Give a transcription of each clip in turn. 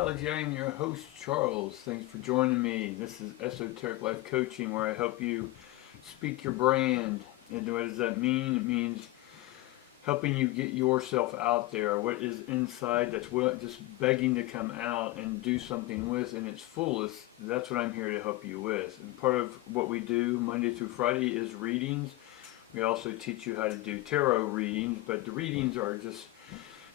Theology. I am your host, Charles. Thanks for joining me. This is Esoteric Life Coaching, where I help you speak your brand. And what does that mean? It means helping you get yourself out there. What is inside that's just begging to come out and do something with in its fullest. That's what I'm here to help you with. And part of what we do Monday through Friday is readings. We also teach you how to do tarot readings, but the readings are just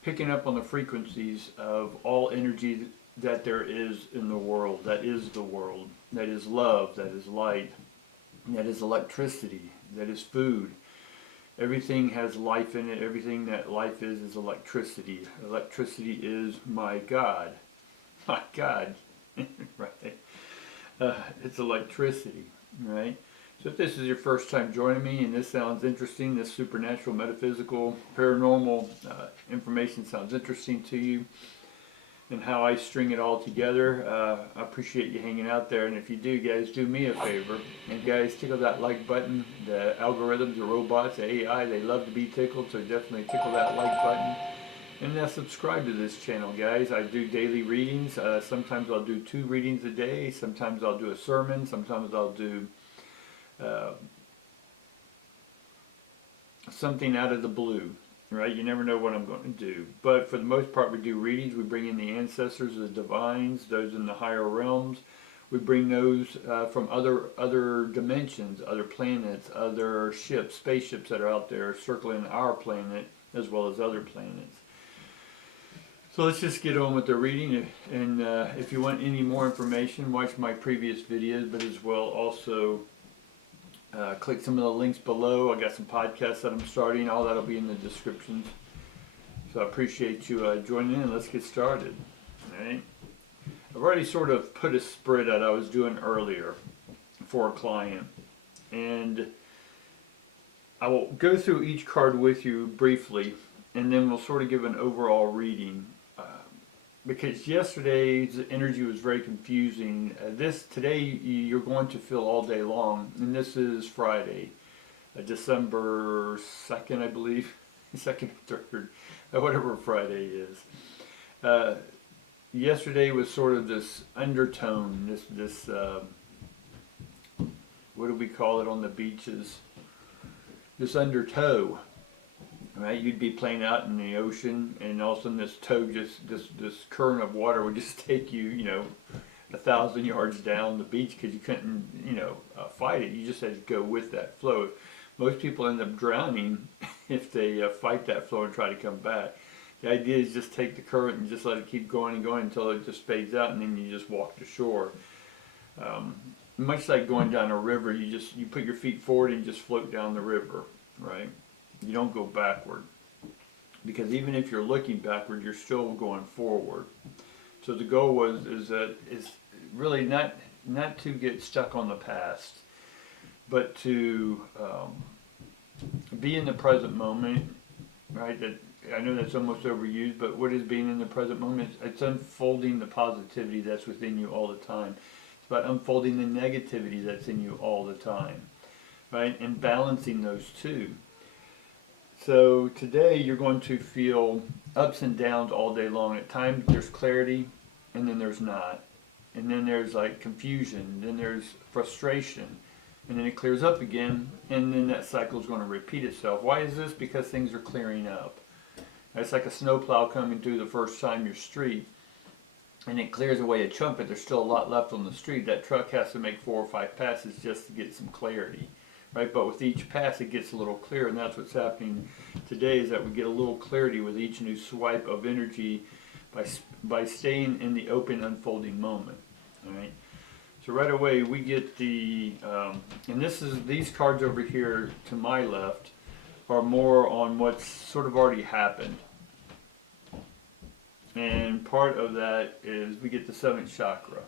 picking up on the frequencies of all energy that there is in the world, that is the world, that is love, that is light, that is electricity, that is food. Everything has life in it. Everything that life is electricity. Electricity is my God. My God. Right? It's electricity, right? So if this is your first time joining me and this sounds interesting, this supernatural, metaphysical, paranormal information sounds interesting to you, and how I string it all together, I appreciate you hanging out there. And if you do, guys, do me a favor. And guys, tickle that like button. The algorithms, the robots, the AI, they love to be tickled, so definitely tickle that like button. And now subscribe to this channel, guys. I do daily readings. Sometimes I'll do 2 readings a day. Sometimes I'll do a sermon. Sometimes I'll do something out of the blue, right? You never know what I'm going to do. But for the most part, we do readings. We bring in the ancestors, the divines, those in the higher realms. We bring those from other dimensions, other planets, other ships, spaceships that are out there circling our planet, as well as other planets. So let's just get on with the reading. And if you want any more information, watch my previous videos, but as well also click some of the links below. I got some podcasts that I'm starting. All that'll be in the descriptions. So I appreciate you joining in. Let's get started. All right. I've already sort of put a spread that I was doing earlier for a client, and I will go through each card with you briefly, and then we'll sort of give an overall reading. Because yesterday's energy was very confusing. Today you're going to feel all day long, and this is Friday, December 2nd, I believe, 2nd, 3rd, whatever Friday is. Yesterday was sort of this undertone, this what do we call it on the beaches? This undertow. Right, you'd be playing out in the ocean, and all of a sudden this this current of water would just take you, 1,000 yards down the beach because you couldn't, fight it. You just had to go with that flow. Most people end up drowning if they fight that flow and try to come back. The idea is just take the current and just let it keep going and going until it just fades out, and then you just walk to shore. Much like going down a river, you put your feet forward and just float down the river, right? You don't go backward, because even if you're looking backward, you're still going forward. So the goal is really not to get stuck on the past, but to be in the present moment, right? That I know that's almost overused, but what is being in the present moment? It's unfolding the positivity that's within you all the time. It's about unfolding the negativity that's in you all the time, right? And balancing those two. So today you're going to feel ups and downs all day long. At times there's clarity, and then there's not. And then there's like confusion, then there's frustration, and then it clears up again, and then that cycle is going to repeat itself. Why is this? Because things are clearing up. It's like a snowplow coming through the first time your street, and it clears away a chunk, but there's still a lot left on the street. That truck has to make 4 or 5 passes just to get some clarity. Right, but with each pass it gets a little clearer, and that's what's happening today, is that we get a little clarity with each new swipe of energy by staying in the open unfolding moment. All right. So right away we get the and these cards over here to my left are more on what's sort of already happened, and part of that is we get the 7th chakra.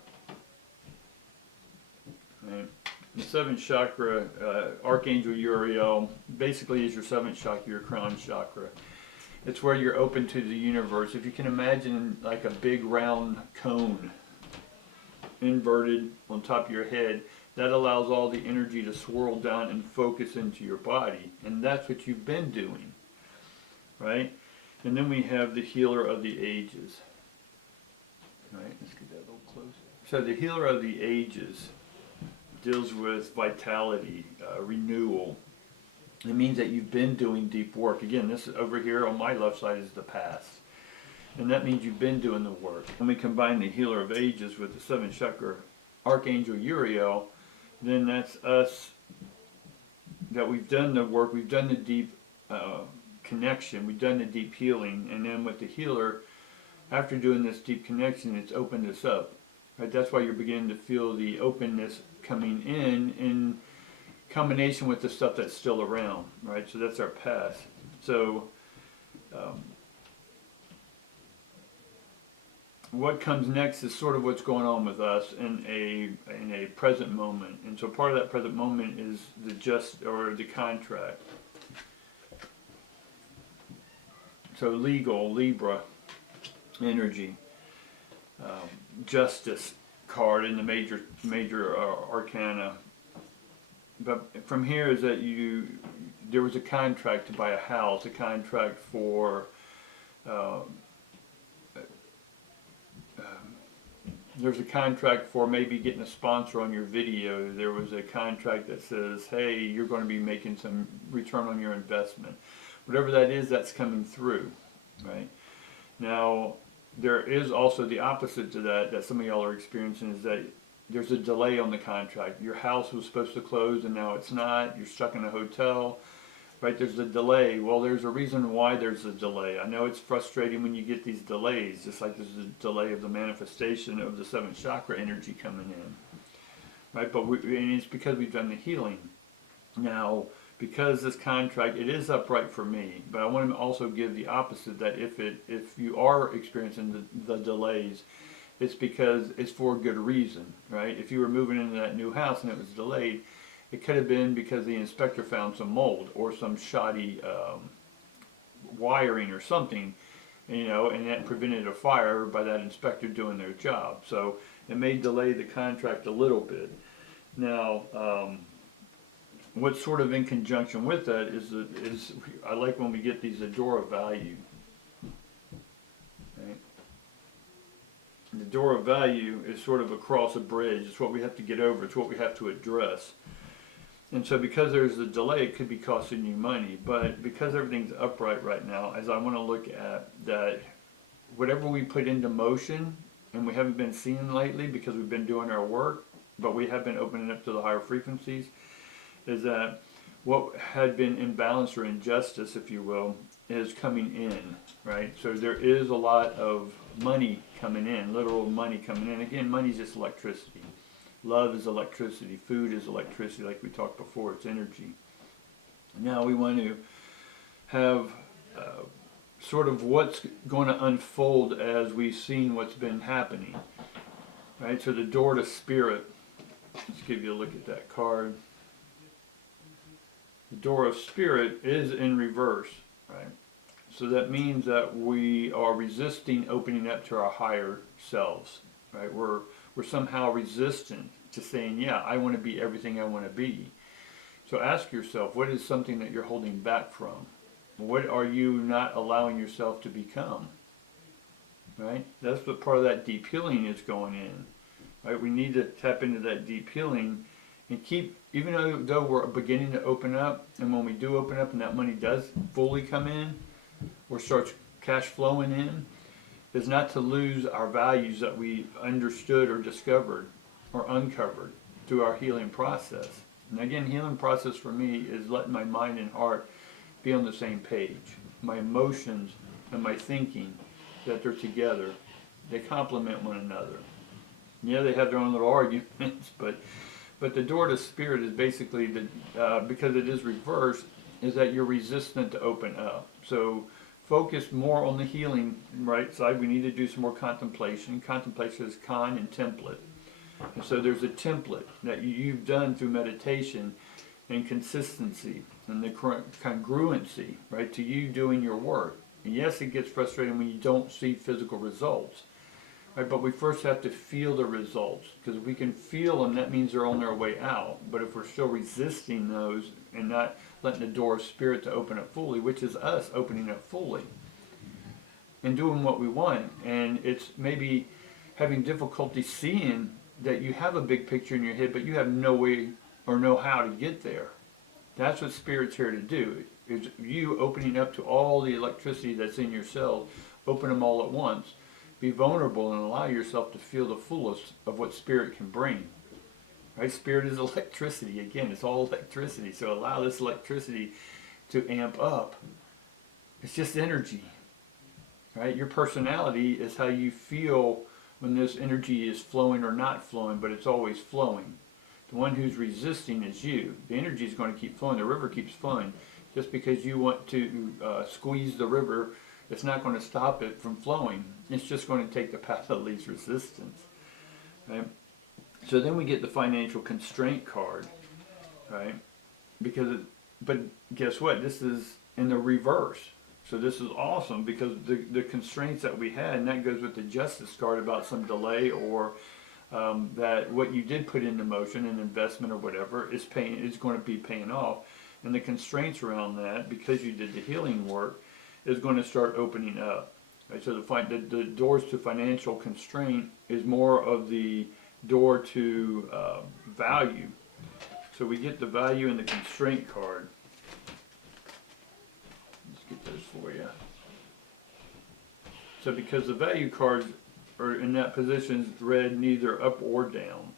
Right. The 7th chakra, Archangel Uriel, basically is your 7th chakra, your crown chakra. It's where you're open to the universe. If you can imagine like a big round cone, inverted on top of your head, that allows all the energy to swirl down and focus into your body. And that's what you've been doing, right? And then we have the healer of the ages. Right, let's get that a little closer. So the healer of the ages deals with vitality, renewal. It means that you've been doing deep work. Again, this over here on my left side is the past. And that means you've been doing the work. When we combine the healer of ages with the seventh chakra Archangel Uriel, then that's us, that we've done the work, we've done the deep connection, we've done the deep healing, and then with the healer, after doing this deep connection, it's opened us up. Right? That's why you're beginning to feel the openness coming in combination with the stuff that's still around. Right? So that's our past. So what comes next is sort of what's going on with us in a present moment, and so part of that present moment is the contract. So legal, Libra energy, justice card in the major arcana. But from here is that there was a contract to buy a house, a contract for there's a contract for maybe getting a sponsor on your video. There was a contract that says, hey, you're going to be making some return on your investment. Whatever that is, that's coming through, right? Now, there is also the opposite to that some of y'all are experiencing, is that there's a delay on the contract. Your house was supposed to close and now it's not. You're stuck in a hotel, right? There's a delay. Well, there's a reason why there's a delay. I know it's frustrating when you get these delays, just like there's a delay of the manifestation of the seventh chakra energy coming in, right? But and it's because we've done the healing. Now, because this contract, it is upright for me, but I want to also give the opposite, that if you are experiencing the delays, it's because it's for a good reason, right? If you were moving into that new house and it was delayed, it could have been because the inspector found some mold or some shoddy wiring or something, and that prevented a fire by that inspector doing their job. So it may delay the contract a little bit. Now, what's sort of in conjunction with that is I like when we get these the door of value. Right? The door of value is sort of across a bridge. It's what we have to get over. It's what we have to address. And so because there's a delay, it could be costing you money. But because everything's upright right now, as I want to look at that, whatever we put into motion, and we haven't been seeing lately because we've been doing our work, but we have been opening up to the higher frequencies, is that what had been imbalanced or injustice, if you will, is coming in, right? So there is a lot of money coming in, literal money coming in. Again, money is just electricity. Love is electricity. Food is electricity, like we talked before. It's energy. Now we want to have sort of what's going to unfold as we've seen what's been happening, right? So the door to spirit. Let's give you a look at that card. The door of spirit is in reverse, right? So that means that we are resisting opening up to our higher selves, right? We're somehow resistant to saying, yeah, I want to be everything I want to be. So ask yourself, what is something that you're holding back from? What are you not allowing yourself to become? Right? That's what part of that deep healing is going in. Right? We need to tap into that deep healing and keep, even though we're beginning to open up, and when we do open up and that money does fully come in or starts cash flowing in, is not to lose our values that we understood or discovered or uncovered through our healing process. And again, healing process for me is letting my mind and heart be on the same page. My emotions and my thinking, that they're together. They complement one another. Yeah, they have their own little arguments, but the door to spirit is basically, because it is reversed, is that you're resistant to open up. So focus more on the healing right side. We need to do some more contemplation. Contemplation is con and template. And so there's a template that you've done through meditation and consistency and the congruency, right, to you doing your work. And yes, it gets frustrating when you don't see physical results, right? But we first have to feel the results, because if we can feel them, that means they're on their way out. But if we're still resisting those and not letting the door of spirit to open up fully, which is us opening up fully and doing what we want, and it's maybe having difficulty seeing that you have a big picture in your head, but you have no way or know how to get there. That's what Spirit's here to do. Is you opening up to all the electricity that's in your cells, open them all at once, be vulnerable and allow yourself to feel the fullest of what Spirit can bring. Right? Spirit is electricity. Again, it's all electricity. So allow this electricity to amp up. It's just energy. Right? Your personality is how you feel when this energy is flowing or not flowing, but it's always flowing. The one who's resisting is you. The energy is going to keep flowing. The river keeps flowing. Just because you want to squeeze the river, it's not going to stop it from flowing. It's just going to take the path of least resistance. Right? So then we get the financial constraint card, right? But guess what? This is in the reverse. So this is awesome because the constraints that we had, and that goes with the justice card about some delay or that what you did put into motion, an investment or whatever, is going to be paying off. And the constraints around that, because you did the healing work, is going to start opening up. Right? So the doors to financial constraint is more of the door to value. So we get the value and the constraint card. Let's get those for you. So because the value cards are in that position, read neither up or down.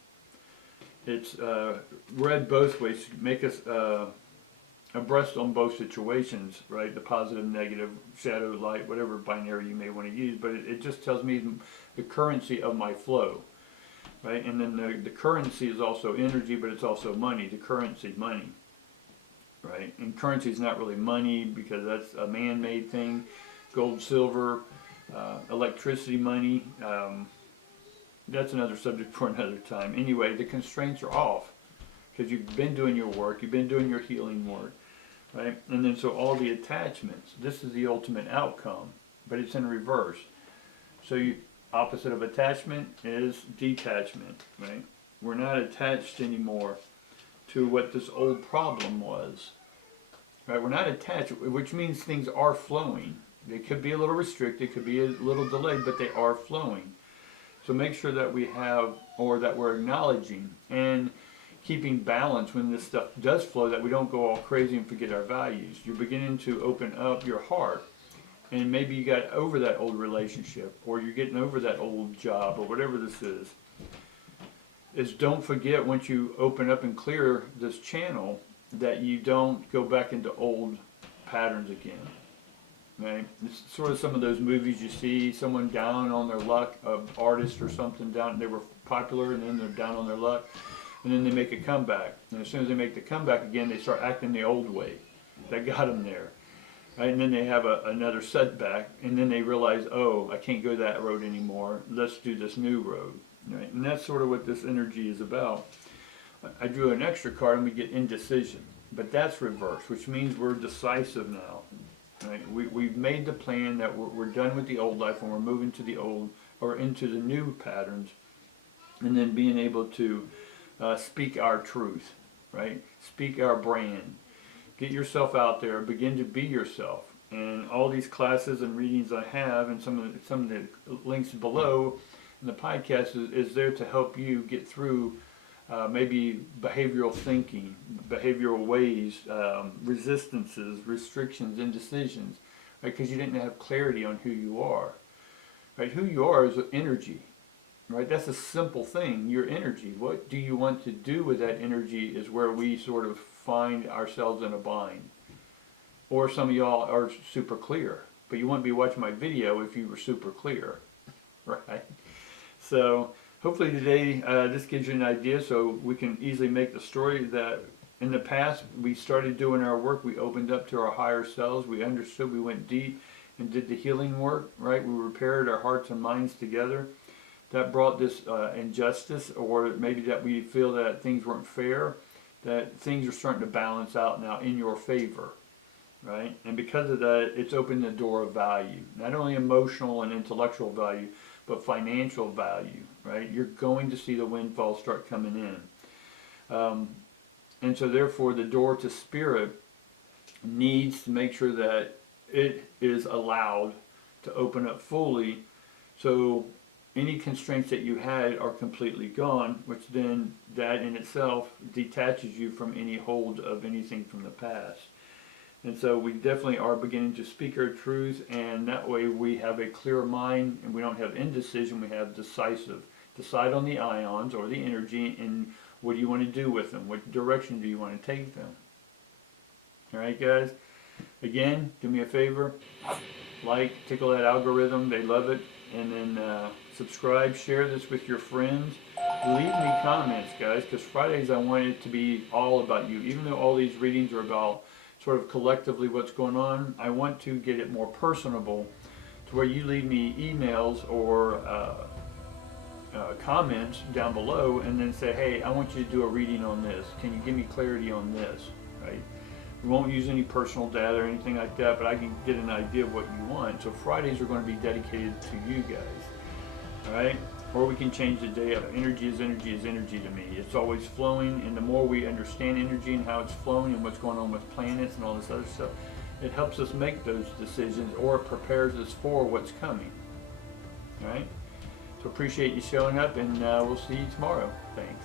It's read both ways to make us abreast on both situations, right? The positive, negative, shadow, light, whatever binary you may want to use, but it just tells me the currency of my flow, right? And then the currency is also energy, but it's also money. The currency, money, right? And currency is not really money because that's a man-made thing. Gold, silver, electricity, money. That's another subject for another time. Anyway, the constraints are off because you've been doing your work, you've been doing your healing work, right? And then so all the attachments, this is the ultimate outcome, but it's in reverse. So opposite of attachment is detachment, right? We're not attached anymore to what this old problem was, right? We're not attached, which means things are flowing. They could be a little restricted, could be a little delayed, but they are flowing. So make sure that we have, or that we're acknowledging and keeping balance when this stuff does flow, that we don't go all crazy and forget our values. You're beginning to open up your heart, and maybe you got over that old relationship, or you're getting over that old job, or whatever this is don't forget, once you open up and clear this channel, that you don't go back into old patterns again. Right? It's sort of some of those movies you see, someone down on their luck, an artist or something down, they were popular and then they're down on their luck, and then they make a comeback. And as soon as they make the comeback again, they start acting the old way that got them there. Right? And then they have another setback, and then they realize, oh, I can't go that road anymore, let's do this new road. Right? And that's sort of what this energy is about. I drew an extra card and we get indecision, but that's reverse, which means we're decisive now. Right? We've made the plan that we're done with the old life and we're moving to the old, or into the new patterns, and then being able to speak our truth, right? Speak our brand. Get yourself out there, begin to be yourself. And all these classes and readings I have, and some of the links below in the podcast is there to help you get through maybe behavioral thinking, behavioral ways, resistances, restrictions, indecisions, right? Because you didn't have clarity on who you are, right? Who you are is energy, right? That's a simple thing, your energy. What do you want to do with that energy is where we sort of find ourselves in a bind. Or some of y'all are super clear, but you wouldn't be watching my video if you were super clear, right? So hopefully today this gives you an idea so we can easily make the story that in the past we started doing our work, we opened up to our higher selves, we understood, we went deep and did the healing work, right? We repaired our hearts and minds together. That brought this injustice, or maybe that we feel that things weren't fair, that things are starting to balance out now in your favor, right? And because of that, it's opened the door of value, not only emotional and intellectual value, but financial value, right? You're going to see the windfall start coming in. And so therefore the door to spirit needs to make sure that it is allowed to open up fully, so any constraints that you had are completely gone, which then that in itself detaches you from any hold of anything from the past. And so we definitely are beginning to speak our truth, and that way we have a clear mind, and we don't have indecision, we have decisive. Decide on the ions or the energy, and what do you want to do with them? What direction do you want to take them? Alright guys, again, do me a favor, like, tickle that algorithm, they love it, and then subscribe, share this with your friends. Leave me comments, guys, because Fridays I want it to be all about you. Even though all these readings are about sort of collectively what's going on, I want to get it more personable to where you leave me emails or comments down below and then say, hey, I want you to do a reading on this. Can you give me clarity on this, right? We won't use any personal data or anything like that, but I can get an idea of what you want. So Fridays are going to be dedicated to you guys, all right? Or we can change the day up. Energy is energy to me. It's always flowing, and the more we understand energy and how it's flowing and what's going on with planets and all this other stuff, it helps us make those decisions, or it prepares us for what's coming, all right? So appreciate you showing up, and we'll see you tomorrow. Thanks.